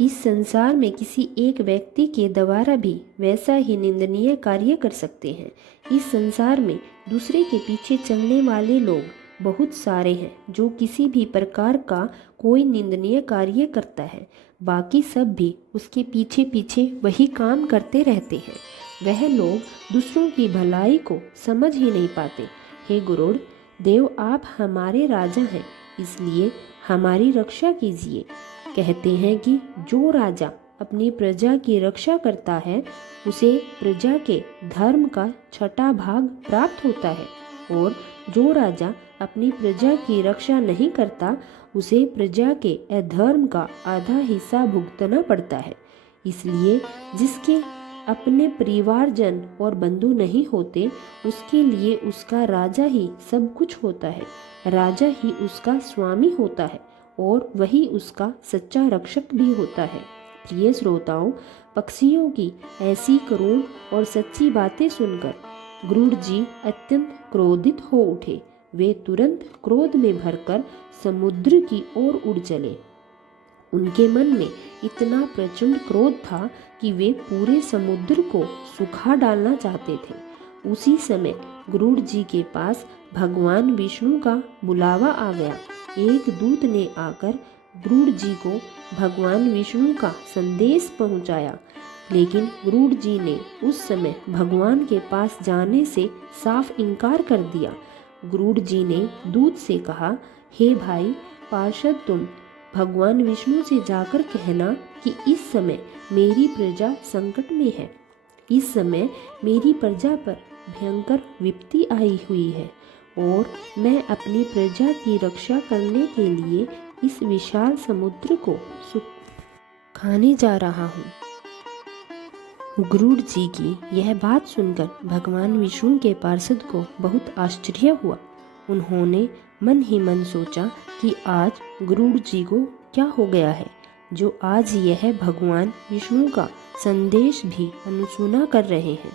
इस संसार में किसी एक व्यक्ति के द्वारा भी वैसा ही निंदनीय कार्य कर सकते हैं। इस संसार में दूसरे के पीछे चलने वाले लोग बहुत सारे हैं। जो किसी भी प्रकार का कोई निंदनीय कार्य करता है, बाकी सब भी उसके पीछे पीछे वही काम करते रहते हैं। वह लोग दूसरों की भलाई को समझ ही नहीं पाते। हे गरुड़ देव, आप हमारे राजा हैं, इसलिए हमारी रक्षा कीजिए। कहते हैं कि जो राजा अपनी प्रजा की रक्षा करता है उसे प्रजा के धर्म का 6वां भाग प्राप्त होता है, और जो राजा अपनी प्रजा की रक्षा नहीं करता उसे प्रजा के अधर्म का आधा हिस्सा भुगतना पड़ता है। इसलिए जिसके अपने परिवारजन और बंधु नहीं होते, उसके लिए उसका राजा ही सब कुछ होता है। राजा ही उसका स्वामी होता है और वही उसका सच्चा रक्षक भी होता है। प्रिय श्रोताओं, पक्षियों की ऐसी करुण और सच्ची बातें सुनकर गरुड़ जी अत्यंत क्रोधित हो उठे। वे तुरंत क्रोध में भरकर समुद्र की ओर उड़ चले। उनके मन में इतना प्रचंड क्रोध था कि वे पूरे समुद्र को सुखा डालना चाहते थे। उसी समय गरुड़ जी के पास भगवान विष्णु का बुलावा आ गया। एक दूत ने आकर गरुड़ जी को भगवान विष्णु का संदेश पहुंचाया, लेकिन गरुड़ जी ने उस समय भगवान के पास जाने से साफ इनकार कर दिया। गरुड़ जी ने दूत से कहा, हे भाई पार्षद, तुम भगवान विष्णु से जाकर कहना कि इस समय मेरी प्रजा संकट में है। इस समय मेरी प्रजा पर भयंकर विपत्ति आई हुई है और मैं अपनी प्रजा की रक्षा करने के लिए इस विशाल समुद्र को खाने जा रहा हूँ। गरुड़ जी की यह बात सुनकर भगवान विष्णु के पार्षद को बहुत आश्चर्य हुआ। उन्होंने मन ही मन सोचा कि आज गरुड़ जी को क्या हो गया है, जो आज यह भगवान विष्णु का संदेश भी अनसुना कर रहे हैं।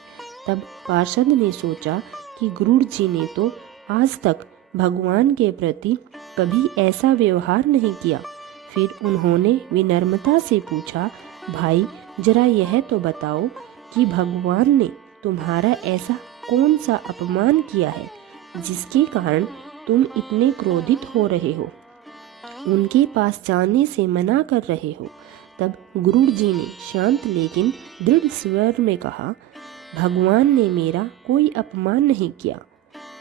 तब पार्षद ने सोचा कि गरुड़ जी ने तो आज तक भगवान के प्रति कभी ऐसा व्यवहार नहीं किया। फिर उन्होंने विनम्रता से पूछा, भाई जरा यह तो बताओ कि भगवान ने तुम्हारा ऐसा कौन सा अपमान किया है जिसके कारण तुम इतने क्रोधित हो रहे हो, उनके पास जाने से मना कर रहे हो। तब गरुड़ जी ने शांत लेकिन दृढ़ स्वर में कहा, भगवान ने मेरा कोई अपमान नहीं किया,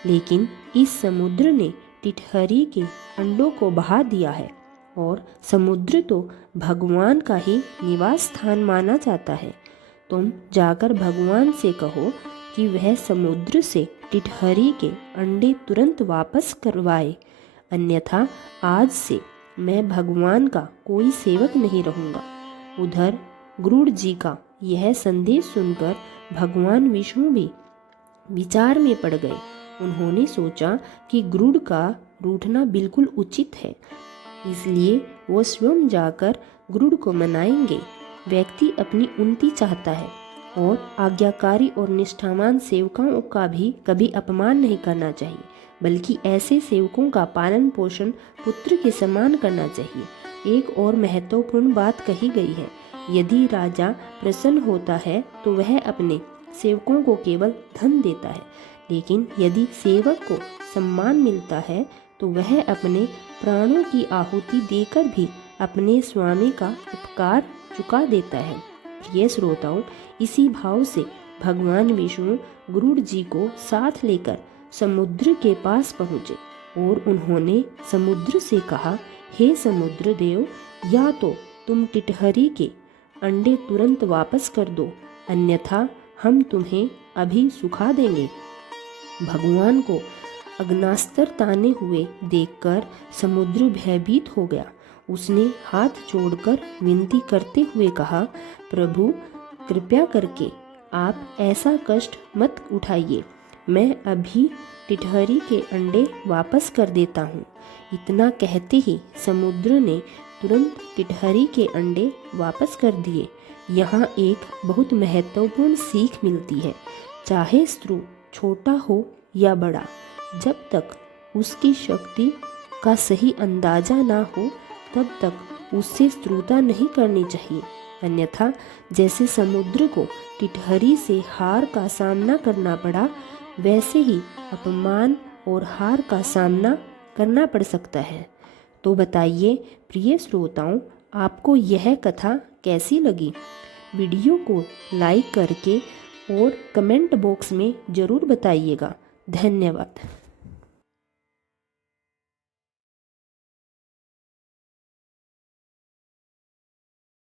लेकिन इस समुद्र ने टिटहरी के अंडों को बहा दिया है और समुद्र तो भगवान का ही निवास स्थान माना जाता है। तुम जाकर भगवान से कहो कि वह समुद्र से टिटहरी के अंडे तुरंत वापस करवाए, अन्यथा आज से मैं भगवान का कोई सेवक नहीं रहूँगा। उधर गरुड़ जी का यह संदेश सुनकर भगवान विष्णु भी विचार में पड़ गए। उन्होंने सोचा कि गरुड़ का रूठना बिल्कुल उचित है, इसलिए वो स्वयं जाकर गरुड़ को मनाएंगे। व्यक्ति अपनी उन्नति चाहता है और आज्ञाकारी और निष्ठावान सेवकों का भी कभी अपमान नहीं करना चाहिए, बल्कि ऐसे सेवकों का पालन पोषण पुत्र के समान करना चाहिए। एक और महत्वपूर्ण बात कही गई है, यदि राजा प्रसन्न होता है तो वह अपने सेवकों को केवल धन देता है, लेकिन यदि सेवक को सम्मान मिलता है तो वह अपने प्राणों की आहुति देकर भी अपने स्वामी का उपकार चुका देता है। प्रिय श्रोताओं, इसी भाव से भगवान विष्णु गरुड़ जी को साथ लेकर समुद्र के पास पहुँचे और उन्होंने समुद्र से कहा, हे समुद्र देव, या तो तुम टिटहरी के अंडे तुरंत वापस कर दो, अन्यथा हम तुम्हें अभी सुखा देंगे। भगवान को अग्नास्त्र ताने हुए देखकर समुद्र भयभीत हो गया। उसने हाथ जोड़कर विनती करते हुए कहा, प्रभु कृपया करके आप ऐसा कष्ट मत उठाइए, मैं अभी टिटहरी के अंडे वापस कर देता हूँ। इतना कहते ही समुद्र ने तुरंत टिटहरी के अंडे वापस कर दिए। यहाँ एक बहुत महत्वपूर्ण सीख मिलती है, चाहे शत्रु छोटा हो या बड़ा, जब तक उसकी शक्ति का सही अंदाजा ना हो तब तक उससे शत्रुता नहीं करनी चाहिए। अन्यथा जैसे समुद्र को टिटहरी से हार का सामना करना पड़ा, वैसे ही अपमान और हार का सामना करना पड़ सकता है। तो बताइए प्रिय श्रोताओं, आपको यह कथा कैसी लगी? वीडियो को लाइक करके और कमेंट बॉक्स में ज़रूर बताइएगा। धन्यवाद।